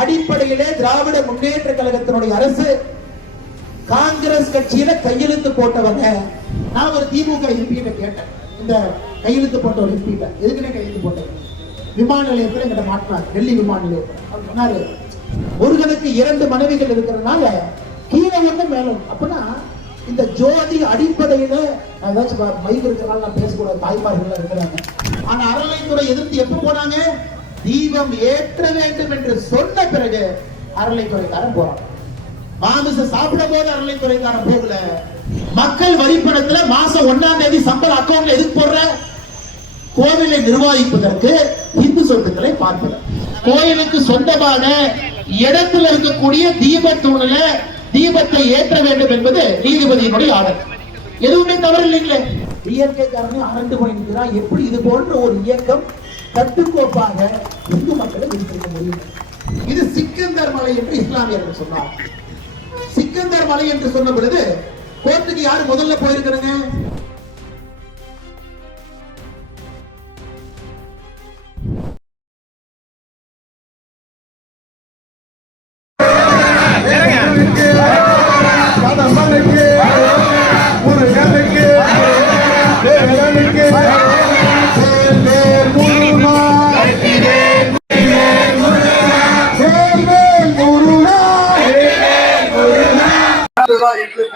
அடிப்படையிலே திராவிட முன்னேற்ற கழகத்தினுடைய அரசு காங்கிரஸ் கட்சியில கையெழுத்து போட்டவங்க. நான் ஒரு திமுக எம்பியிட்ட கேட்டேன். இந்த கையெழுத்து போட்ட ஒரு எம்பியிட்ட எதுக்குன்னு கையெழுத்து போட்டேன் விமான நிலையத்தில் எங்கிட்ட மாட்டினார். டெல்லி விமான நிலையத்தில். அவர் சொன்னாரு முருகனுக்கு இரண்டு மனைவிகள் இருக்கிறதுனால கீழே வந்து மேலும் அப்படின்னா இந்த ஜோதி அடிப்படையில ஏதாச்சும் மைக் இருக்கிறனால நான் பேசக்கூடாது. தாய்மார்கள் இருக்கிறாங்க. ஆனா அறநிலைத்துறை எதிர்த்து எப்ப போனாங்க? தீபம் ஏற்ற வேண்டும் என்று சொன்ன பிறகு அறநிலைத்துறைக்காரன் போறான். மாமிச சாப்பிடும் போது அறநிலைத்துறைக்காரன் போகல. மக்கள் வரிப்பணத்துல மாசம் ஒன்னாம் தேதி சம்பள அக்கௌண்ட்ல எதுக்கு போடுற? கோவிலை நிர்வகிப்பதற்கு இந்து சொத்துக்களை பார்ப்பது. கோயிலுக்கு சொந்தமான இடத்துல இருக்கக்கூடிய தீபத்தூணில தீபத்தை ஏற்ற வேண்டும் என்பது நீதிபதியினுடைய ஆர்டர். எதுவுமே தவறு இல்லைங்களே இயற்கைக்காரனே அரண்டு போய் எப்படி இது போன்ற ஒரு இயக்கம் கட்டுக்கோப்பாக இந்து மக்களை வைத்திருக்க முடியும். இது சிக்கந்தர் மலை என்று இஸ்லாமியர்கள் சொன்னார். சிக்கந்தர் மலை என்று சொன்ன பொழுது கோர்ட்டுக்கு யாரு முதல்ல போயிருக்கிறேங்க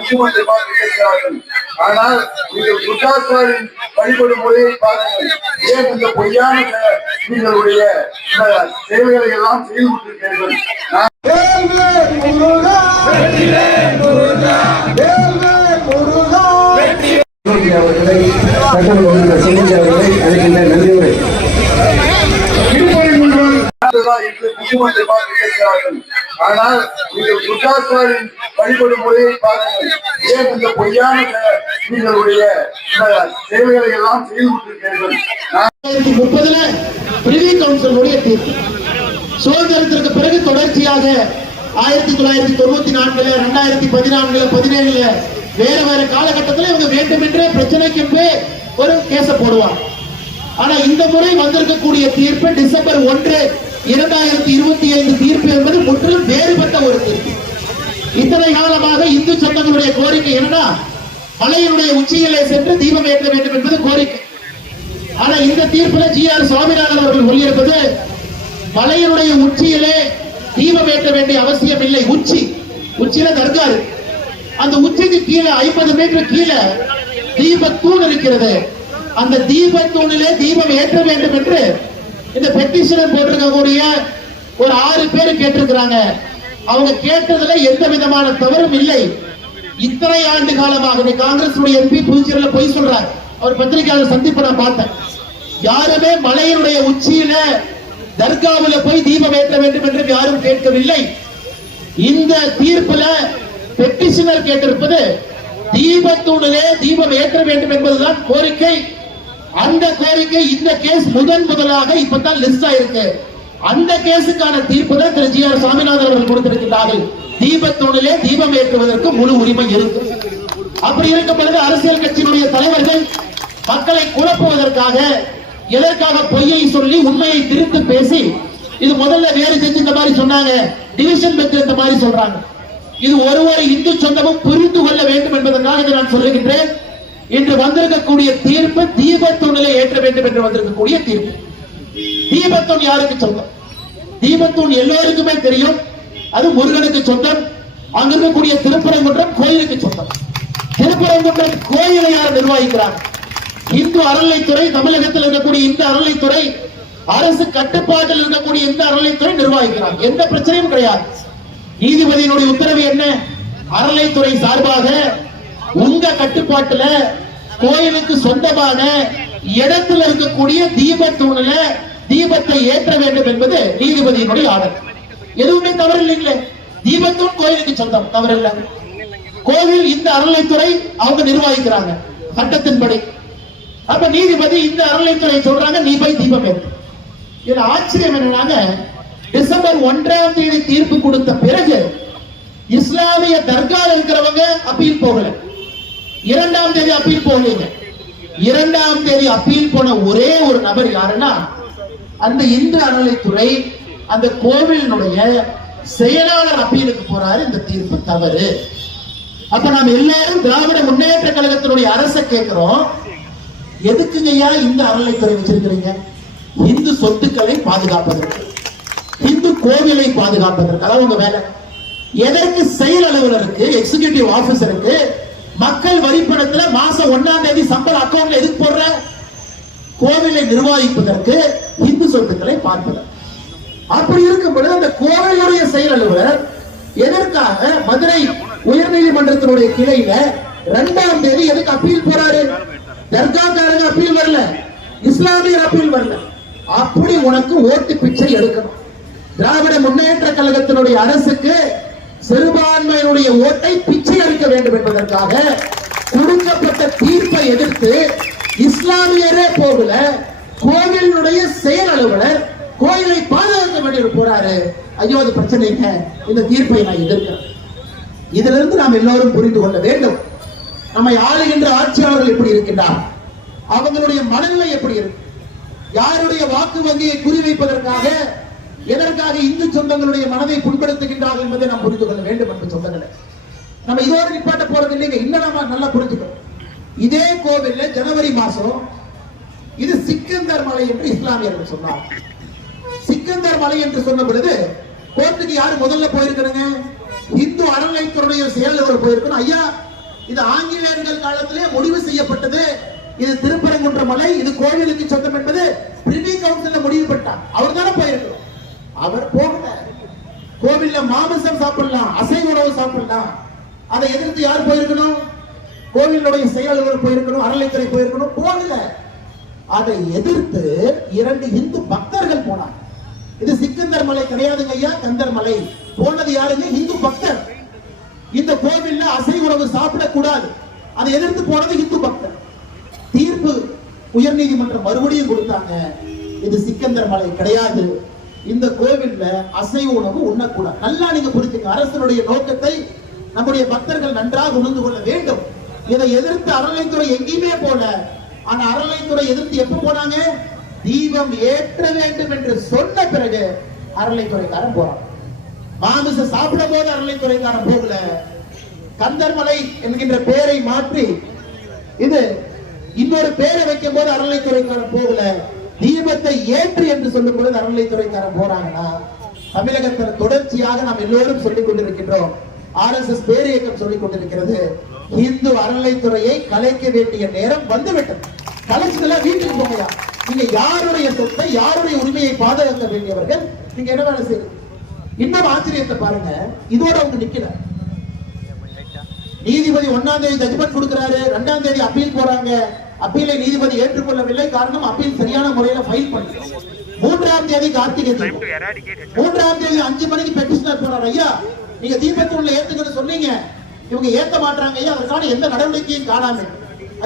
நீதிமன்றமாக நினைக்கிறார்கள் ஆனால் நீங்கள் குஜராத்வாரின் வழிபடும் முறையை பாருங்கள் ஏன் இந்த பொய்யான நீங்களுடைய சேவைகளை எல்லாம் செய்து கொண்டிருக்கிறீர்கள்? அவர்களை சட்டமன்ற உறுப்பினர் செல்வந்தி அவர்களை அழைக்கின்ற நன்றியுரை. திருப்பதிகுன்றம் நீதிமன்றமாக ஆனால் நீங்கள் குஜராத்வாரின் வழிபடும் முறையை பாருங்கள் ஏன் இந்த பொய்யான நீங்களுடைய சேவைகளை எல்லாம் செய்து கொண்டிருக்கிறீர்கள் ரெண்டாயிரத்தி முப்பதுல பிரிவி கவுன்சிலுடைய தீர்ப்பு சுதந்திரத்திற்கு பிறகு தொடர்ச்சியாக ஆயிரத்தி தொள்ளாயிரத்தி தொண்ணூத்தி நான்குல ரெண்டாயிரத்தி பதினான்குல பதினேழுல வேற வேற காலகட்டத்தில் இவங்க வேண்டும் என்றே பிரச்சனைக்கு ஒரு கேச போடுவாங்க ஆனா இந்த முறை வந்திருக்கக்கூடிய தீர்ப்பு டிசம்பர் ஒன்று இரண்டாயிரத்தி இருபத்தி ஐந்து தீர்ப்பு என்பது முற்றிலும் வேறுபட்ட ஒரு தீர்ப்பு. இத்தனை காலமாக இந்து சொந்தங்களுடைய கோரிக்கை என்னன்னா மலையினுடைய உச்சியிலே சென்று தீபம் ஏற்ற வேண்டும் என்பது கோரிக்கை. ஆனா இந்த தீர்ப்புல ஜி ஆர் சுவாமிநாதன் அவர்கள் சொல்லியிருப்பது மலையினுடைய உச்சியிலே தீபம் ஏற்ற வேண்டிய அவசியம் இல்லை. உச்சி. உச்சியில தர்கா இருக்கு. அந்த உச்சிக்கு கீழே ஐம்பது மீட்டர் கீழே தீபத்தூண் இருக்கிறது. அந்த தீபத்தூணிலே தீபம் ஏற்ற வேண்டும் என்று இந்த பெட்டிஷனர் போட்டிருக்கக்கூடிய ஒரு ஆறு பேர் கேட்டிருக்கிறாங்க. அவங்க கேட்டதுல எந்த விதமான தவறும் இல்லை. இத்தனை ஆண்டு காலமாக காங்கிரஸ் எம்பி புதுச்சேரியில பொய் சொல்றார். அவர் பத்திரிகையாளர் சந்திப்பு நான் பார்த்தேன். யாருமே மலையினுடைய உச்சியில தர்காவில போய் தீபம் ஏற்ற வேண்டும் என்று யாரும் கேட்கவில்லை. இந்த தீர்ப்புல பெட்டிஷனர் கேட்டிருப்பது தீபத்தூணிலே தீபம் ஏற்ற வேண்டும் என்பதுதான் கோரிக்கை. அந்த கோரிக்கை இந்த கேஸ் முதன் முதலாக இப்பதான் லிஸ்ட் ஆயிருக்கு. அந்த கேஸுக்கான தீர்ப்பு தான் திரு ஜி ஆர் சாமிநாதன் அவர்கள் கொடுத்திருக்கிறார்கள் தீபத்தூணிலே தீபம் ஏற்றுவதற்கு முழு உரிமை இருக்கு. அப்படி இருக்கும் பொழுது அரசியல் கட்சியினுடைய தலைவர்கள் மக்களை குழப்புவதற்காக எதற்காக பொய்யை சொல்லி உண்மையை திரித்து பேசி இது முதல்ல வேறு செஞ்சு இந்த மாதிரி சொன்னாங்க டிவிஷன் பெற்று இந்த மாதிரி சொல்றாங்க. இது ஒரு ஒரு இந்து சொந்தமும் புரிந்து கொள்ள வேண்டும் என்பதற்காக இதை நான் சொல்லுகின்றேன். இன்று வந்திருக்கக்கூடிய தீர்ப்பு தீபத்தூணிலே ஏற்ற வேண்டும் என்று வந்திருக்கக்கூடிய தீர்ப்பு. தீபத்தூண் யாருக்கு சொந்தம்? தீபத்தூண் எல்லோருக்குமே தெரியும். அது முருகனுக்கு சொந்தம். அங்க இருக்கக்கூடிய திருப்பரங்குன்றம் கோயிலுக்கு சொந்தம். திருப்பரங்குன்றம் கோயிலை யார் நிர்வகிக்கிறார்? இந்து அறநிலைத்துறை தமிழகத்தில் இருக்கக்கூடிய இந்த அறநிலைத்துறை அரசு கட்டுப்பாட்டில் இருக்கக்கூடிய இந்த அறநிலைத்துறை நிர்வகிக்கிறார். எந்த பிரச்சனையும் கிடையாது. நீதிபதியினுடைய உத்தரவு என்ன? அறநிலைத்துறை சார்பாக உங்க கட்டுப்பாட்டுல கோயிலுக்கு சொந்தமான இடத்துல இருக்கக்கூடிய தீபத்தூணில தீபத்தை ஏற்ற வேண்டும் என்பது நீதிபதியினுடைய ஆர்டர் எதுவுமே தவறு இல்லைங்களே. தீபத்தூண் கோயிலுக்கு சொந்தம் தவறு இல்லை. கோவில் இந்த அறநிலைத்துறை அவங்க நிர்வகிக்கிறாங்க சட்டத்தின்படி. அப்ப நீதிபதி இந்த அறநிலைத்துறை சொல்றாங்க நீ போய் தீபம் ஏற்று இதுல ஆச்சரியம் என்னன்னாங்க டிசம்பர் ஒன்றாம் தேதி தீர்ப்பு கொடுத்த பிறகு இஸ்லாமிய தர்கால இருக்கிறவங்க அப்பீல் போகல. இரண்டாம் தேதி அப்பீல் போகலீங்க இரண்டாம் தேதி அப்பீல் போன ஒரே ஒரு நபர் யாருன்னா அந்த இந்து அறநிலைத்துறை அந்த கோவிலினுடைய செயலாளர் அப்பீலுக்கு போறாரு. இந்த தீர்ப்பு தவறு. அப்ப நாம் எல்லாரும் திராவிட முன்னேற்ற கழகத்தினுடைய அரசை கேட்கிறோம். எதுக்குங்கய்யா இந்த அறநிலைத்துறை வச்சிருக்கிறீங்க? இந்து சொத்துக்களை பாதுகாப்பதற்கு இந்து கோவிலை பாதுகாப்பதற்கு. அதாவது உங்க வேலை. எதற்கு செயல் அலுவலருக்கு எக்ஸிகியூட்டிவ் ஆபீசருக்கு மக்கள் வரிப்பணத்துல மாசம் ஒன்னாம் தேதி சம்பள அக்கௌண்ட்ல எதுக்கு போடுற? கோவிலை நிர்வகிப்பதற்கு இந்து சொத்துக்களை பார்ப்பதற்கு அப்படி இருக்கும் பொழுது அந்த கோவிலுடைய செயல் அலுவலர் எதற்காக மதுரை உயர்நீதிமன்றத்தினுடைய கிளையில இரண்டாம் தேதி எதுக்கு அப்பீல் போறாரு? தர்காக்காரங்க அப்பீல் வரல. இஸ்லாமியர் அப்பீல் வரல. அப்படி உனக்கு ஓட்டு பிச்சை எடுக்கணும். திராவிட முன்னேற்ற கழகத்தினுடைய அரசுக்கு சிறுபான்மையினுடைய ஓட்டை பிச்சை அளிக்க வேண்டும் என்பதற்காக கொடுக்கப்பட்ட தீர்ப்பை எதிர்த்து இஸ்லாமியரே போகல கோவிலுடைய செயல் அலுவலர் கோயிலை பாதுகாக்க வேண்டிய போறாரு ஐயோ அது பிரச்சனைங்க இந்த தீர்ப்பை நான் எதிர்க்கிறேன். இதுல இருந்து நாம் எல்லோரும் புரிந்து கொள்ள வேண்டும். நம்மை ஆளுகின்ற ஆட்சியாளர்கள் எப்படி இருக்கின்றார் அவங்களுடைய மனநிலை எப்படி இருக்கு? யாருடைய வாக்கு வங்கியை குறிவைப்பதற்காக எதற்காக இந்து சொந்தங்களுடைய மனதை புண்படுத்துகின்றார்கள் என்பதை நாம் புரிந்து கொள்ள வேண்டும் என்று சொந்தங்களை. நம்ம இதோடு நிப்பாட்ட போறது இல்லைங்க. இன்னும் நாம நல்லா புரிஞ்சுக்கணும். இதே கோவில்ல ஜனவரி மாசம் இது சிக்கந்தர் மலை என்று இஸ்லாமியர்கள் சொன்னார் சிக்கந்தர் மலை என்று சொன்ன பொழுது கோர்ட்டுக்கு யாரு முதல்ல போயிருக்கணுங்க? இந்து அறநிலைத்துறையுடைய செயலர் போயிருக்கணும். ஐயா இது ஆங்கிலேயர்கள் காலத்திலே முடிவு செய்யப்பட்டது. இது திருப்பரங்குன்ற மலை இது கோவிலுக்கு சொந்தம் என்பது பிரிவி கவுன்சில முடிவு பெற்றார் அவர் தானே போயிருக்கணும். அவர் போகல. கோவில்ல மாமிசம் சாப்பிடலாம் அசைவ உணவு சாப்பிடலாம். அதை எதிர்த்து யார் போயிருக்கணும்? கோவிலுடைய செயலாளர் போயிருக்கணும் அறநிலைத்துறை போயிருக்கணும் போகல. அதை எதிர்த்து இரண்டு இந்து பக்தர்கள் போனாங்க. இது சிக்கந்தர் மலை கிடையாதுங்க ஐயா கந்தர் மலை. போனது யாருங்க? இந்து பக்தர். இந்த கோவில்ல அசை உணவு சாப்பிடக்கூடாது. அதை எதிர்த்து போனது இந்து பக்தர். தீர்ப்பு உயர்நீதிமன்றம் மறுபடியும் கொடுத்தாங்க. இது சிக்கந்தர் மலை கிடையாது. இந்த கோவில்ல அசைவ உணவு உண்ணக்கூடாது. நல்லா நீங்க புரிஞ்சுங்க அரசனுடைய நோக்கத்தை நம்முடைய பக்தர்கள் நன்றாக உணர்ந்து கொள்ள வேண்டும். இதை எதிர்த்து அறநிலைத்துறை எங்கேயுமே போல ஆனா அறநிலைத்துறை எதிர்த்து எப்ப போனாங்க? தீபம் ஏற்ற வேண்டும் என்று சொன்ன பிறகு அறநிலைத்துறைக்காரன் போறான். மாமிச சாப்பிடும் போது அறநிலைத்துறைக்காரன் போகல. கந்தர்மலை என்கின்ற பெயரை மாற்றி இது இன்னொரு பேரை வைக்கும் போது அறநிலைத்துறைக்காரன் போகல. தீபத்தை ஏற்று என்று சொல்லும் பொழுது அறநிலைத்துறைக்காரன் போறாங்கன்னா தமிழகத்தில் தொடர்ச்சியாக நாம் எல்லோரும் சொல்லிக் கொண்டிருக்கின்றோம். ஆர் எஸ் எஸ் பேரியக்கம் சொல்லிக் கொண்டிருக்கிறது. இந்து அறநிலைத்துறையை கலைக்க வேண்டிய நேரம் வந்துவிட்டது. கலைச்சதெல்லாம் வீட்டுக்கு போகையா நீங்க யாருடைய சொத்தை யாருடைய உரிமையை பாதுகாக்க வேண்டியவர்கள் நீங்க என்ன வேலை செய்யுங்க இன்னும் ஆச்சரியத்தை பாருங்க. இதோட அவங்க நிக்கல. நீதிபதி ஒன்னாம் தேதி ஜட்ஜ்மெண்ட் கொடுக்கிறாரு ரெண்டாம் தேதி அப்பீல் போறாங்க. அப்பீலை நீதிபதி ஏற்றுக்கொள்ளவில்லை. காரணம் அப்பீல் சரியான முறையில ஃபைல் பண்ணல. மூன்றாம் தேதி கார்த்திகை மூன்றாம் தேதி அஞ்சு மணிக்கு பெட்டிஷனர் போறாரு. ஐயா நீங்க தீபத்தூள்ல ஏத்துக்கன்னு சொன்னீங்க. இவங்க ஏத்த மாட்டாங்க ஐயா. அதற்கான எந்த நடவடிக்கையும் காணாம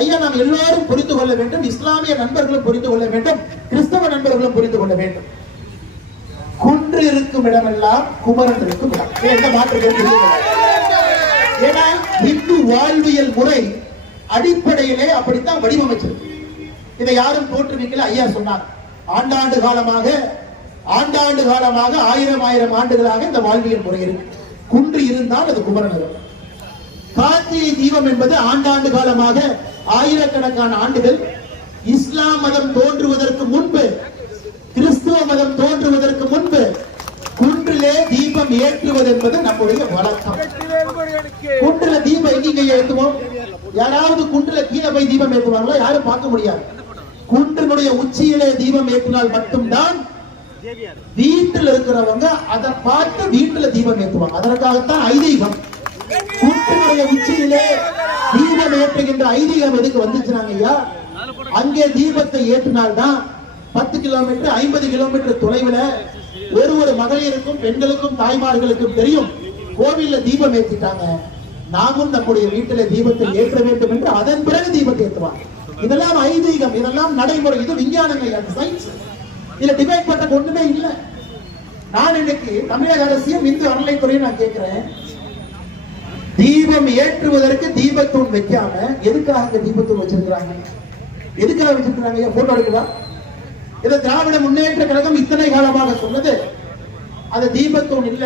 ஐயா நாம் எல்லாரும் புரிந்து கொள்ள வேண்டும். இஸ்லாமிய நண்பர்களும் புரிந்து கொள்ள வேண்டும். கிறிஸ்தவ நண்பர்களும் புரிந்து கொள்ள வேண்டும். குன்று இருக்கும் இடமெல்லாம் குமரன் இருக்கும் இடம். எந்த மாற்று. ஏன்னா இந்து வாழ்வியல் முறை அடிப்படையிலே அப்படித்தான் வடிவமைச்சிருக்கு. இதை யாரும் தோற்றுவிக்கல ஐயா சொன்னார். ஆண்டாண்டு காலமாக ஆண்டாண்டு காலமாக ஆயிரம் ஆயிரம் ஆண்டுகளாக இந்த வாழ்வியல் முறை இருக்கு. குன்று இருந்தால் அது குமரநகரம். இருக்கும் கார்த்திகை தீபம் என்பது ஆண்டாண்டு காலமாக ஆயிரக்கணக்கான ஆண்டுகள். இஸ்லாம் மதம் தோன்றுவதற்கு முன்பு கிறிஸ்துவ மதம் தோன்றுவதற்கு முன்பு குன்றிலே தீபம் ஏற்றுவது என்பது நம்முடைய வழக்கம். குன்றுல தீபம் எங்கீங்க ஏற்றுவோம்? யாராவது குன்றுல கீழே போய் தீபம் ஏற்றுவாங்களோ? யாரும் பார்க்க முடியாது. குன்றினுடைய உச்சியிலே தீபம் ஏற்றினால் மட்டும்தான் வீட்டில் இருக்கிறவங்க அதை பார்த்து வீட்டுல தீபம் ஏற்றுவாங்க. அதற்காகத்தான் ஐதீகம். குன்றினுடைய உச்சியிலே தீபம் ஏற்றுகின்ற ஐதீகம் எதுக்கு வந்துச்சுனாங்க ஐயா? அங்கே தீபத்தை ஏற்றினால்தான் பத்து கிலோமீட்டர் ஐம்பது கிலோமீட்டர் தொலைவில் ஒரு ஒரு மகளிருக்கும் பெண்களுக்கும் தாய்மார்களுக்கும் தெரியும் கோவில்ல தீபம் ஏற்றிட்டாங்க நாமும் நம்முடைய வீட்டில தீபத்தை ஏற்ற வேண்டும் என்று அதன் பிறகு தீபத்தை ஏற்றுவாங்க. இதெல்லாம் ஐதீகம் இதெல்லாம் நடைமுறை இது விஞ்ஞானங்கள் சயின்ஸ் இதுல டிபேட் பண்ற ஒண்ணுமே இல்ல. நான் இன்னைக்கு தமிழக அரசியும் இந்து அறநிலைத்துறையும் நான் கேட்கிறேன். தீபம் ஏற்றுவதற்கு தீபத்தூண் வைக்காம எதுக்காக தீபத்தூண் வச்சிருக்கிறாங்க? எதுக்காக வச்சிருக்கிறாங்க? போட்டோ எடுக்குதா இதை திராவிட முன்னேற்ற கழகம் இத்தனை காலமாக சொன்னது? அது தீபத்தூண் இல்ல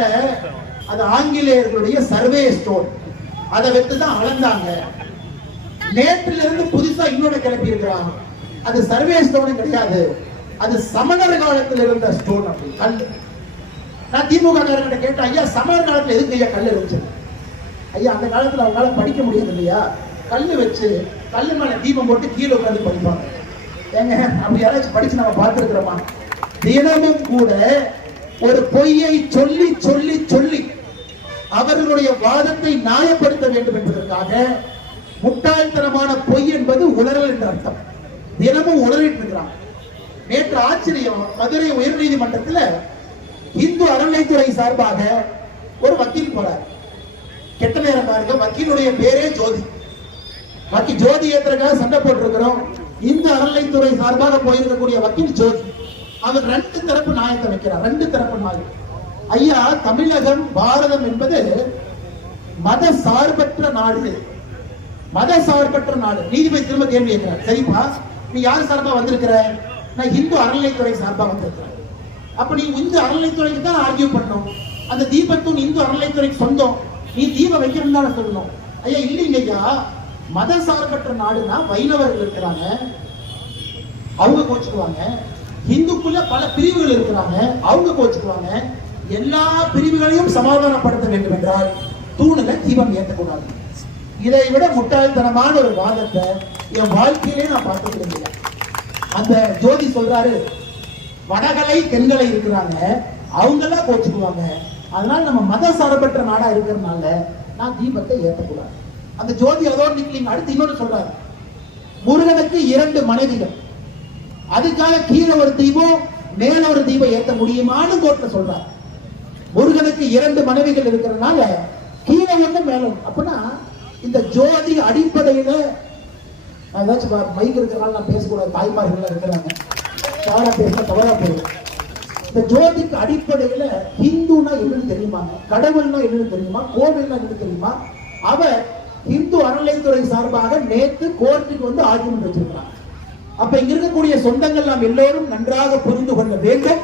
அது ஆங்கிலேயர்களுடைய சர்வே ஸ்டோன் அதை வைத்து தான் அளந்தாங்க. நேற்றுல இருந்து புதுசா இன்னொன்று கிளப்பி இருக்கிறாங்க அது சர்வே ஸ்டோன் கிடையாது. அது சமணர் காலத்தில் இருந்த ஸ்டோன் அப்படி கல். நான் திமுக காரங்கிட்ட கேட்டேன் ஐயா சமணர் காலத்துல எதுக்கு ஐயா கல் இருந்துச்சு ஐயா அந்த காலத்துல அவங்களால படிக்க முடியாது இல்லையா கல் வச்சு கல் மேல தீபம் போட்டு கீழே உட்காந்து படிப்பாங்க. ஏங்க அப்படி யாராச்சும் படிச்சு நம்ம பார்த்துருக்கிறோமா? தினமும் கூட ஒரு பொய்யை சொல்லி சொல்லி சொல்லி அவர்களுடைய வாதத்தை நியாயப்படுத்த வேண்டும் என்பதற்காக முட்டாள்தனமான பொய் என்பது உளறல் என்ற அர்த்தம். தினமும் உளறிட்டு இருக்கிறான். நேற்று ஆச்சரியம் மதுரை உயர்நீதிமன்றத்துல இந்து அறநிலைத்துறை சார்பாக ஒரு வக்கீல் போறார். கெட்ட நேரம் பாருங்க வக்கீலுடைய பேரே ஜோதி. வக்கீல் ஜோதி ஏத்துறதுக்காக சண்டை போட்டிருக்கிறோம். இந்த அறநிலைத்துறை சார்பாக போயிருக்கக்கூடிய வக்கீல் ஜோதி அவர் ரெண்டு தரப்பு நாயத்தை வைக்கிறார். ரெண்டு தரப்பு நாயகம் ஐயா தமிழகம் பாரதம் என்பது மத சார்பற்ற நாடு. மத சார்பற்ற நாடு. நீதிபதி திரும்ப கேள்வி கேட்கிறார். சரிப்பா நீ யார் சார்பா வந்திருக்கிற? நான் இந்து அறநிலைத்துறை சார்பா வந்திருக்கிறேன். அப்ப நீ இந்து அறநிலைத்துறைக்கு தான் ஆர்கியூ பண்ணும் அந்த தீபத்தும் இந்து அறநிலைத்துறைக்கு சொந்தம். நீ தீபம் வைக்கணும் தானே சொல்லணும். ஐயா இல்லைங்க ஐயா. மத சார்பற்ற நாடுனா வைணவர்கள் இருக்கிறாங்க. அவங்க கோச்சுக்குவாங்க. இந்துக்குள்ள பல பிரிவுகள் இருக்கிறாங்க. அவங்க கோச்சுக்குவாங்க. எல்லா பிரிவுகளையும் சமாதானப்படுத்த வேண்டும் என்றால் தூணுல தீபம் ஏற்றக்கூடாது இதை விட முட்டாள்தனமான ஒரு வாதத்தை என் வாழ்க்கையிலே நான் பார்த்தது இல்லை. அந்த ஜோதி சொல்றாரு வடகலை தென்கலை இருக்கிறாங்க. அவங்கெல்லாம் கோச்சுக்குவாங்க. அதனால நம்ம மத சார்பற்ற நாடா இருக்கிறதுனால நான் தீபத்தை ஏற்றக்கூடாது அந்த ஜோதி அதோடு நிக்கலிங்க அடுத்து இன்னொன்று சொல்றாரு. முருகனுக்கு இரண்டு மனைவிகள். அதுக்காக கீழே ஒரு தீபம் மேல ஒரு தீபம் ஏத்த முடியுமான்னு கோர்ட்ல சொல்றாரு. முருகனுக்கு இரண்டு மனைவிகள் இருக்கிறதுனால கீழே ஒண்ணு மேல அப்படின்னா இந்த ஜோதி அடிப்படையில நான் ஏதாச்சும் மைக் இருக்கிறனால நான் பேசக்கூடாது. தாய்மார்கள் இருக்கிறாங்க. தவறா பேச தவறா போயிடும் இந்த ஜோதிக்கு அடிப்படையில ஹிந்துனா என்னன்னு தெரியுமாங்க கடவுள்னா என்னன்னு தெரியுமா? கோவில்னா என்னன்னு தெரியுமா? அவர் இந்து அறநிலைத்துறை சார்பாக நேத்து கோர்ட்டுக்கு வந்து ஆர்குமெண்ட் வச்சிருக்கிறாங்க. அப்ப இங்க இருக்கக்கூடிய சொந்தங்கள் நாம் எல்லோரும் நன்றாக புரிந்து கொள்ள வேண்டும்.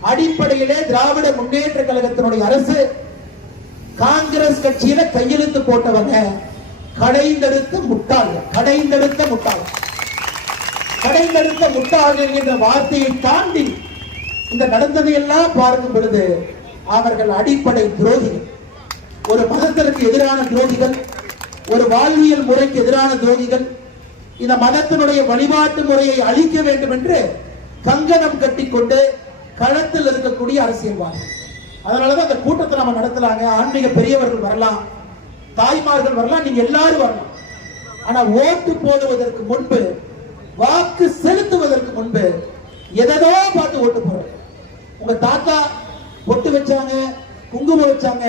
அடிப்படையிலே திராவிட முன்னேற்ற கழகத்தினுடைய அரசு காங்கிரஸ் கட்சியில கையெழுத்து போட்டவங்க. கடைந்தெடுத்த முட்டாள்கள். கடைந்தெடுத்த முட்டாள்கள். கடைந்தெடுத்த முட்டாள்கள் என்ற வார்த்தையை தாண்டி இந்த நடந்ததை எல்லாம் பார்க்கும் பொழுது அவர்கள் அடிப்படை துரோகிகள். ஒரு மதத்திற்கு எதிரான துரோகிகள். ஒரு வாழ்வியல் முறைக்கு எதிரான துரோகிகள் இந்த மதத்தினுடைய வழிபாட்டு முறையை அழிக்க வேண்டும் என்று கங்கணம் கட்டிக்கொண்டு களத்தில் இருக்கக்கூடிய அரசியல்வாதி. அதனாலதான் அந்த கூட்டத்தை நம்ம நடத்தலாங்க. ஆன்மீக பெரியவர்கள் வரலாம். தாய்மார்கள் வரலாம். நீங்க எல்லாரும் வரலாம். ஆனா ஓட்டு போடுவதற்கு முன்பு வாக்கு செலுத்துவதற்கு முன்பு எதோ பார்த்து ஓட்டு போடுறது உங்க தாத்தா பொட்டு வச்சாங்க குங்குமம் வச்சாங்க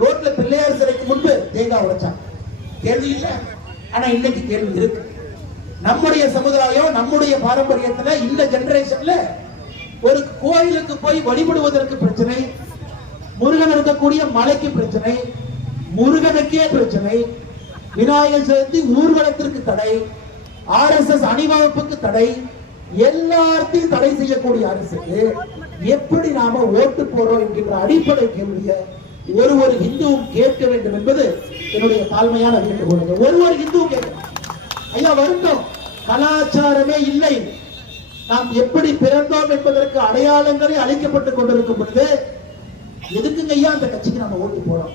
ரோட்ல பிள்ளையார் சிலைக்கு முன்பு தேங்காய் உடைச்சாங்க. கேள்வி இல்ல. ஆனா இன்னைக்கு கேள்வி இருக்கு. நம்முடைய சமுதாயம் நம்முடைய பாரம்பரியத்துல இந்த ஜெனரேஷன்ல ஒரு கோயிலுக்கு போய் வழிபடுவதற்கு பிரச்சனை முருகன் இருக்கக்கூடிய மலைக்கு பிரச்சனை முருகனுக்கே பிரச்சனை விநாயகர் சதுர்த்தி ஊர்வலத்திற்கு தடை ஆர்எஸ்எஸ் அணிவகுப்புக்கு தடை எல்லாத்தையும் தடை செய்யக்கூடிய அரசுக்கு எப்படி நாம ஓட்டு போறோம் என்கின்ற அடிப்படை கேள்வியை ஒரு ஒரு இந்துவும் கேட்க வேண்டும் என்பது என்னுடைய தாழ்மையான வேண்டுகோள் கொடுங்க ஒரு இந்துவும் கேட்கணும் ஐயா வருத்தம். கலாச்சாரமே இல்லை. நாம் எப்படி பிறந்தோம் என்பதற்கு அடையாளங்களே அளிக்கப்பட்டுக் கொண்டிருக்கும் பொழுது எதுக்குங்க ஐயா அந்த கட்சிக்கு நம்ம ஓட்டு போறோம்?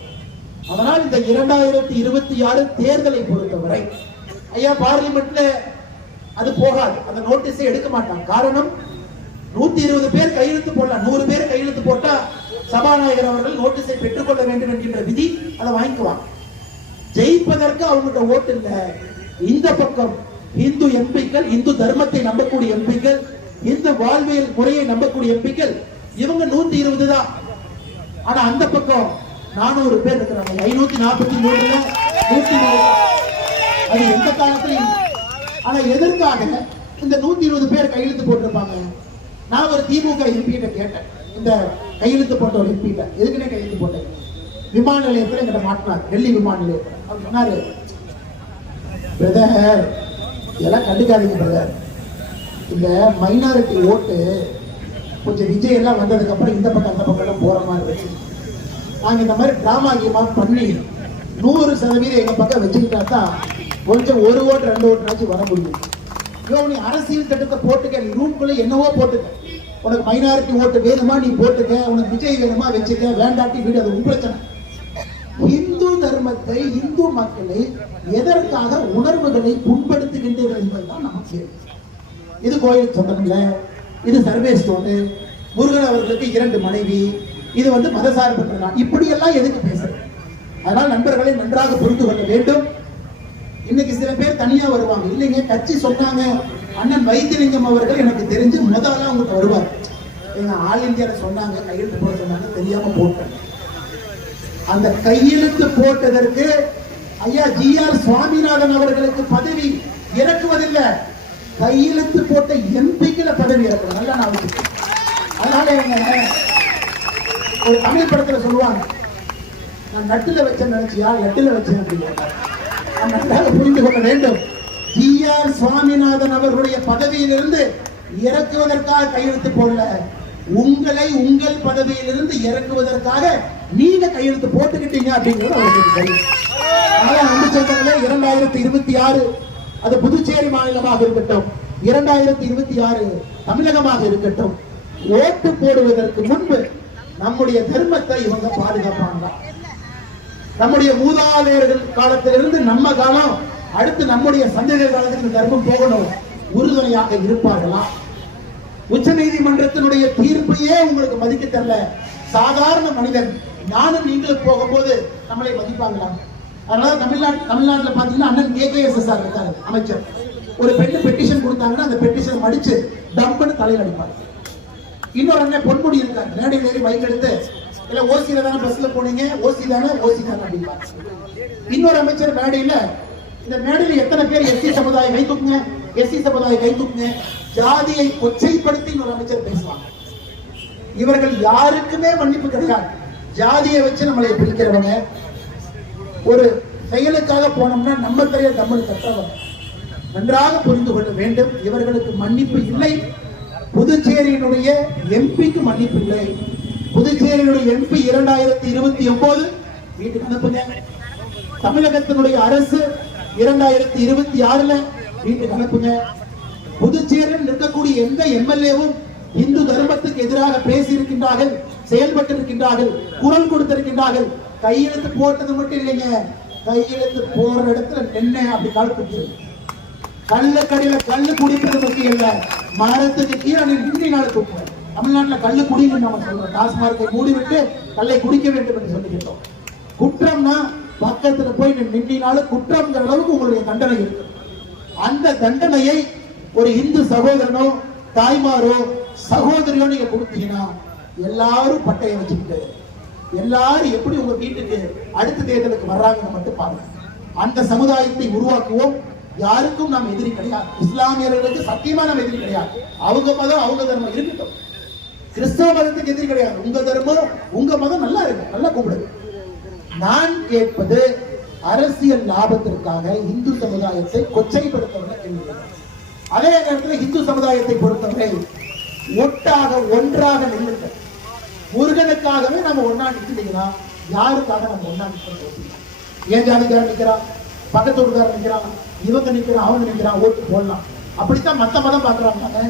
அதனால் இந்த இரண்டாயிரத்தி இருபத்தி ஆறு தேர்தலை பொறுத்தவரை ஐயா பார்லிமெண்ட்ல அது போகாது. அந்த நோட்டீஸை எடுக்க மாட்டாங்க. காரணம் நூத்தி இருபது பேர் கையெழுத்து போடலாம். நூறு பேர் கையெழுத்து போட்டா சபாநாயகர் அவர்கள் நோட்டீஸை பெற்றுக்கொள்ள வேண்டும் என்கின்ற விதி அதை வாங்கிக்குவாங்க. ஜெயிப்பதற்கு அவங்கள்ட்ட ஓட்டு இல்ல. இந்த பக்கம் இந்து எம்பிக்கள் இந்து தர்மத்தை நம்பக்கூடிய எம்பிக்கள் இந்து வாழ்வியல் முறையை நம்பக்கூடிய எம்பிக்கள் இவங்க நூத்தி இருபது தான். ஆனா அந்த பக்கம் நானூறு பேர் இருக்கிறாங்க. ஐநூத்தி நாற்பத்தி மூணுல நூத்தி அது எந்த காலத்திலையும் ஆனா எதற்காக இந்த நூத்தி இருபது பேர் கையெழுத்து போட்டிருப்பாங்க? நான் ஒரு திமுக எம்பிகிட்ட கேட்டேன். இந்த கையெழுத்து போட்ட ஒரு எம்பிகிட்ட எதுக்குன்னே கையெழுத்து போட்டேன்? விமான நிலையத்தில் எங்கிட்ட மாட்டினார். டெல்லி விமான நிலையத்தில். அவர் சொன்னாரு பிரதர் இதெல்லாம் கண்டுக்காதீங்க பிரதர் இந்த மைனாரிட்டி ஓட்டு கொஞ்சம் விஜய் எல்லாம் வந்ததுக்கு அப்புறம் இந்த பக்கம் அந்த பக்கம் போகிற போற மாதிரி இருக்கு நாங்க இந்த மாதிரி டிராமா கீமா பண்ணி நூறு சதவீதம் எங்க பக்கம் வச்சுக்கிட்டா தான் கொஞ்சம் ஒரு ஓட்டு ரெண்டு ஓட்டுனாச்சும் வர முடியும். ஐயோ நீ அரசியல் திட்டத்தை போட்டுக்க. நீ ரூம்குள்ளே என்னவோ போட்டுக்க. உனக்கு மைனாரிட்டி ஓட்டு வேணுமா நீ போட்டுக்க. உனக்கு விஜய் வேணுமா வச்சுக்க. வேண்டாட்டி வீடு அது உன் பிரச்சனை. இந்து இந்து மக்களை எதற்காக உணர்வுகளை புண்படுத்துகின்றீர்கள் என்பதுதான் நம்ம கேள்வி. இது கோயில் சொந்தமில்ல இது சர்வேஸ் தோண்டு முருகன் அவர்களுக்கு இரண்டு மனைவி இது வந்து மதசார்பற்ற இப்படி எல்லாம் எதுக்கு பேசுறேன் அதனால் நண்பர்களை நன்றாக புரிந்து கொள்ள வேண்டும். இன்னைக்கு சில பேர் தனியா வருவாங்க. இல்லைங்க கட்சி சொன்னாங்க. அண்ணன் வைத்தியலிங்கம் அவர்கள் எனக்கு தெரிஞ்சு முதல்ல அவங்களுக்கு வருவார். எங்க ஆல் இந்தியாவில் சொன்னாங்க கையெழுத்து போட சொன்னாங்க தெரியாம போட்டேன். அந்த கையெழுத்து போட்டதற்கு ஐயா ஜி ஆர் சுவாமிநாதன் அவர்களுக்கு பதவி இறக்குவதில்லை. கையெழுத்து போட்ட எம்பிக்கில பதவி இறக்கணும். நல்லா நான் அதனால ஒரு தமிழ் படத்துல சொல்லுவாங்க நான் நட்டுல வச்சேன் நினைச்சியா? லட்டுல வச்சேன் அப்படின்னு புரிந்து கொள்ள வேண்டும். ஜி ஆர் சுவாமிநாதன் அவர்களுடைய பதவியிலிருந்து இறக்குவதற்காக கையெழுத்து போடல. உங்களை உங்கள் பதவியிலிருந்து இறக்குவதற்காக நீங்க கையெழுத்து போட்டுக்கிட்டீங்க அப்படிங்கிறது அவங்களுக்கு தெரியும் அன்பு சொந்தங்களே இரண்டாயிரத்தி இருபத்தி ஆறு அது புதுச்சேரி மாநிலமாக இருக்கட்டும். இரண்டாயிரத்தி இருபத்தி ஆறு தமிழகமாக இருக்கட்டும். ஓட்டு போடுவதற்கு முன்பு நம்முடைய தர்மத்தை இவங்க பாதுகாப்பாங்க நம்முடைய மூதாதையர்கள் காலத்திலிருந்து நம்ம காலம் அடுத்து நம்முடைய சந்தேக காலத்துக்கு தர்மம் போகணும். உறுதுணையாக இருப்பார்களா? உச்ச நீதிமன்றத்தினுடைய தீர்ப்பையே உங்களுக்கு மதிக்க தெரியல சாதாரண மனிதன் நானும் நீங்களும் போகும்போது நம்மளை மதிப்பாங்களா? அதனால தமிழ்நாடு தமிழ்நாட்டுல பார்த்தீங்கன்னா அண்ணன் கே கே எஸ் இருக்காரு அமைச்சர். ஒரு பெண்ணு பெட்டிஷன் கொடுத்தாங்கன்னா அந்த பெட்டிஷன் மடிச்சு டம்புன்னு தலையில் அடிப்பார். இன்னொரு அண்ணன் பொன்முடி இருக்காங்க மேடையில் ஏறி பைக் எடுத்து இல்ல ஓசியில தானே பஸ்ல போனீங்க? ஓசி தானே? ஓசி தானே? அப்படிம்பாங்க இன்னொரு அமைச்சர் மேடையில இந்த மேடையில எத்தனை பேர் எஸ்சி சமுதாயம் கை தூக்குங்க? எஸ்சி சமுதாயம் கை தூக்குங்க? ஜாதியை கொச்சைப்படுத்தி இன்னொரு அமைச்சர் பேசுவாங்க. இவர்கள் யாருக்குமே மன்னிப்பு கிடையாது. ஜாதியை வச்சு நம்மளை பிரிக்கிறவங்க ஒரு செயலுக்காக போனோம்னா நம்ம பெரிய தமிழ் கற்றவங்க நன்றாக புரிந்து கொள்ள வேண்டும். இவர்களுக்கு மன்னிப்பு இல்லை. புதுச்சேரியினுடைய எம்பிக்கு மன்னிப்பு இல்லை. புதுச்சேரியினுடைய எம்பி இரண்டாயிரத்தி இருபத்தி ஒன்பது வீட்டுக்கு அனுப்புங்க. தமிழகத்தினுடைய அரசு இரண்டாயிரத்தி இருபத்தி ஆறுல வீட்டுக்கு அனுப்புங்க. புதுச்சேரியில் இருக்கக்கூடிய எந்த எம்எல்ஏவும் இந்து தர்மத்துக்கு எதிராக பேசி செயல்பட்டிருக்கின்றார்கள் செயல்பட்டு இருக்கின்றார்கள் குரல் கொடுத்திருக்கின்றார்கள். கையெழுத்து போட்டது மட்டும் இல்லைங்க. கையெழுத்து போற இடத்துல என்ன அப்படி காலத்துக்கு கள்ளக்கடையில கல்லு குடிக்கிறது முக்கியம் இல்ல. மரத்துக்கு கீழே நீ நாள் கூப்பிடுவோம் தமிழ்நாட்டுல கல்லு குடின்னு நம்ம சொல்றோம். டாஸ்மார்க்கை மூடிவிட்டு கல்லை குடிக்க வேண்டும் என்று சொல்லிக்கிட்டோம். குற்றம்னா பக்கத்துல போய் நீ நின்றினாலும் குற்றம்ங்கிற அளவுக்கு உங்களுடைய தண்டனை இருக்கு. அந்த தண்டனையை ஒரு இந்து சகோதரனோ தாய்மாரோ சகோதரியோ நீங்க கொடுத்தீங்கன்னா எல்லாரும் பட்டையை வச்சுக்கிட்டு எல்லாரும் எப்படி உங்க வீட்டுக்கு அடுத்த தேர்தலுக்கு வர்றாங்கன்னு மட்டும் பாருங்க. அந்த சமுதாயத்தை உருவாக்குவோம். யாருக்கும் நாம் எதிரி கிடையாது. இஸ்லாமியர்களுக்கு சத்தியமா நாம் எதிரி கிடையாது. அவங்க மதம் அவங்க தர்மம் இருக்கட்டும். கிறிஸ்தவ மதத்துக்கு எதிரி கிடையாது. உங்க தர்மம் உங்க மதம் நல்லா இருக்கு நல்லா கூப்பிடுங்க நான் கேட்பது அரசியல் லாபத்திற்காக இந்து சமுதாயத்தை கொச்சைப்படுத்தவர்கள் கேள்வி அதே நேரத்தில் இந்து சமுதாயத்தை பொறுத்தவரை ஒட்டாக ஒன்றாக நில்லுங்கள். முருகனுக்காகவே நம்ம ஒன்னா நிற்கிறீங்கன்னா யாருக்காக நம்ம ஒன்னா நிற்கிறோம் ஏன் ஜாதிக்காரன் நிற்கிறான் பக்கத்து ஊருக்காரன் நிற்கிறான் இவங்க நிற்கிறான் அவங்க நிற்கிறான் ஓட்டு போடலாம். அப்படித்தான் மத்த மதம் பாக்குறாங்க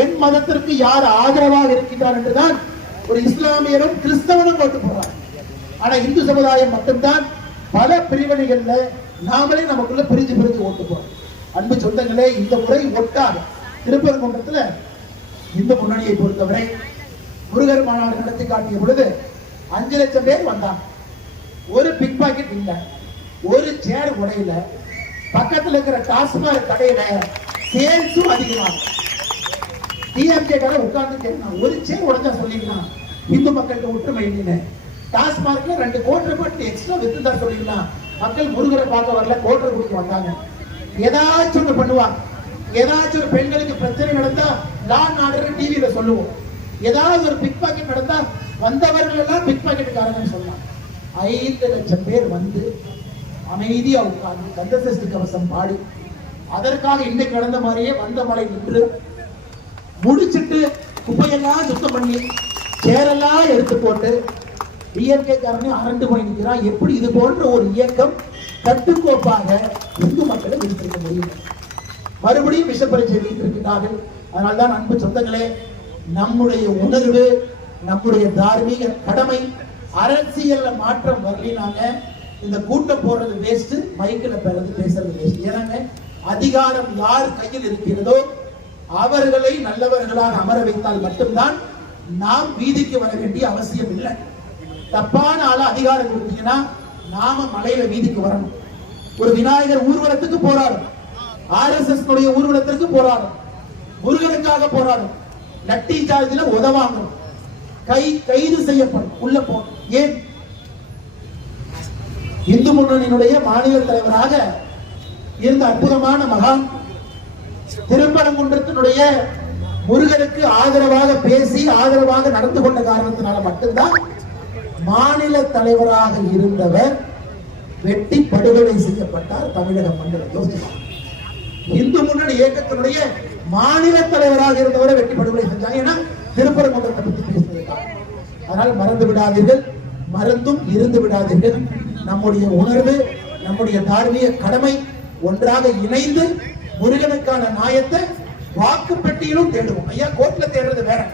என் மதத்திற்கு யார் ஆதரவாக இருக்கின்றார் என்றுதான் ஒரு இஸ்லாமியரும் கிறிஸ்தவனும் ஓட்டு போடுறாங்க. ஆனா இந்து சமுதாயம் மட்டும்தான் பல பிரிவினைகள்ல நாமளே நமக்குள்ள பிரிஞ்சு பிரிஞ்சு ஓட்டு போறோம் அன்பு சொந்தங்களே இந்த முறை ஒட்டாக திருப்பரங்குன்றத்துல இந்து முன்னணியை பொறுத்தவரை முருகர் மாநாடு நடத்தி காட்டிய பொழுது அஞ்சு லட்சம் பேர் வந்தாங்க. ஒரு பிக் பாக்கெட் இல்ல ஒரு சேர் உடையில பக்கத்துல இருக்கிற டாஸ்மாக் கடையில சேல்ஸும் அதிகமாக டிஎம்கே கடை உட்கார்ந்து கேட்கலாம் ஒரு சேர் உடஞ்சா சொல்லிக்கலாம் இந்து மக்களுக்கு ஒற்றுமை இல்லைன்னு. டாஸ்மார்க்ல ரெண்டு கோடி ரூபாய் எக்ஸ்ட்ரா வித்துதான் சொல்லிக்கலாம் மக்கள் முருகரை பார்க்க வரல கோட்டை கொடுக்க வந்தாங்க ஏதாச்சும் ஒண்ணு பண்ணுவாங்க. ஏதாச்சும் ஒரு பெண்களுக்கு பிரச்சனை நடந்தா லான் ஆர்டர் டிவியில சொல்லுவோம். ஏதாவது ஒரு பிக் பாக்கெட் நடந்தா வந்தவர்கள் எல்லாம் பிக் பாக்கெட்டுக்காரங்க சொல்லலாம் ஐந்து லட்சம் பேர் வந்து அமைதியா உட்கார்ந்து கந்தசஷ்டி கவசம் பாடி அதற்காக இன்னைக்கு நடந்த மாதிரியே வந்த மலை நின்று முடிச்சிட்டு குப்பையெல்லாம் சுத்தம் பண்ணி சேரெல்லாம் எடுத்து போட்டு இயற்கைக்காரனே அரண்டு போய் நிற்கிறான் எப்படி இது போன்ற ஒரு இயக்கம் கட்டுக்கோப்பாக இந்து மக்களை விடுத்திருக்க முடியும்? மறுபடியும் விஷப்பரிச்சை வைத்திருக்கிறார்கள் அதனால்தான் அன்பு சொந்தங்களே நம்முடைய உணர்வு நம்முடைய தார்மீக கடமை அரசியல்ல மாற்றம் வரலினாங்க. இந்த கூட்டம் போடுறது வேஸ்ட் மைக்கில் பிறந்து பேசுறது வேஸ்ட் ஏன்னாங்க அதிகாரம் யார் கையில் இருக்கிறதோ அவர்களை நல்லவர்களாக அமர வைத்தால் மட்டும்தான் நாம் வீதிக்கு வர வேண்டிய அவசியம் இல்லை. தப்பான ஆள அதிகாரம் கொடுத்தீங்கன்னா நாம மலையில வீதிக்கு வரணும். ஒரு விநாயகர் ஊர்வலத்துக்கு போராடும் ஆர்எஸ்எஸ் ஊர்வலத்திற்கு போராடும் முருகனுக்காக போராடும் நட்டி சார்ஜில் உதவாங்க கை கைது செய்யப்படும். உள்ள போ. ஏன்? இந்து முன்னணியினுடைய மாநில தலைவராக இருந்த அற்புதமான மகான் திருப்பரங்குன்றத்தினுடைய முருகனுக்கு ஆதரவாக பேசி ஆதரவாக நடந்து கொண்ட காரணத்தினால மட்டும்தான் மாநில தலைவராக இருந்தவர் வெட்டி படுகொலை செய்யப்பட்டார் தமிழக மண்டலம் யோசிக்கலாம் இந்து முன்னணி இயக்கத்தினுடைய மாநில தலைவராக இருந்தவரை வெட்டி படுகொலை செஞ்சாங்க. ஏன்னா திருப்பரங்குன்றத்தை பத்தி பேசுவதற்காக அதனால் மறந்து விடாதீர்கள். மறந்தும் இருந்து விடாதீர்கள். நம்முடைய உணர்வு நம்முடைய தார்மீக கடமை ஒன்றாக இணைந்து முருகனுக்கான நியாயத்தை வாக்குப்பெட்டியிலும் தேடுவோம். ஐயா கோர்ட்ல தேடுறது வேற.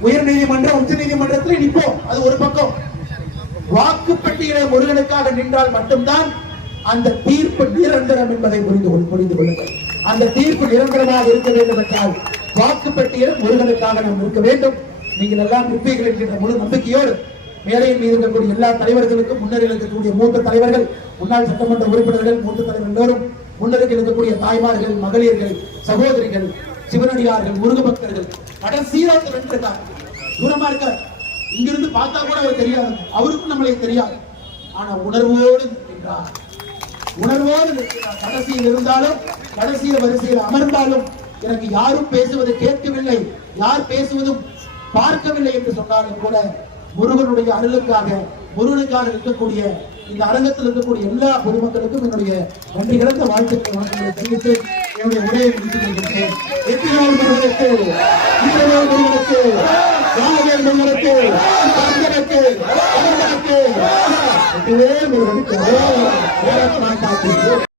உயர் நீதிமன்றம் உச்ச நீதிமன்றத்தில் நிற்போம். அது ஒரு பக்கம். வாக்குப்பட்டியலை முருகனுக்காக நின்றால் மட்டும்தான் அந்த தீர்ப்பு நிரந்தரம் என்பதை புரிந்து கொள் புரிந்து கொள்ளுங்கள். அந்த தீர்ப்பு நிரந்தரமாக இருக்க வேண்டும் என்றால் வாக்குப்பட்டியல் முருகனுக்காக நாம் இருக்க வேண்டும். நீங்கள் எல்லாம் நிற்பீர்கள் என்கின்ற முழு நம்பிக்கையோடு மேலையின் மீது இருக்கக்கூடிய எல்லா தலைவர்களுக்கும் முன்னணியில் இருக்கக்கூடிய மூத்த தலைவர்கள் முன்னாள் சட்டமன்ற உறுப்பினர்கள் மூத்த தலைவர் எல்லோரும் முன்னருக்கு இருக்கக்கூடிய தாய்மார்கள் மகளிர்கள் சகோதரிகள் சிவனடியார்கள் முருக பக்தர்கள் கடைசியா வென்றிருக்காங்க தூரமா இருக்கார். இங்கிருந்து பார்த்தா கூட அவர் தெரியாது. அவருக்கும் நம்மளே தெரியாது. ஆனா உணர்வோடு நிற்கின்றார். உணர்வோடு நிற்கிறார் கடைசியில் இருந்தாலும் கடைசியில் வரிசையில் அமர்ந்தாலும் எனக்கு யாரும் பேசுவது கேட்கவில்லை. யார் பேசுவதும் பார்க்கவில்லை என்று சொன்னாலும் கூட முருகனுடைய அருளுக்காக முருகனுக்காக இருக்கக்கூடிய இந்த அரங்கத்தில் இருக்கக்கூடிய எல்லா பொதுமக்களுக்கும் என்னுடைய நன்றி கிடந்த வாழ்த்துக்களை வணக்கங்களை தெரிவித்து என்னுடைய உரையை முடித்துக் கொள்கின்றேன். எத்தனை முருகனுக்கு முருகனுக்கு முருகனுக்கு கந்தனுக்கு கந்தனுக்கு வெற்றிவேல்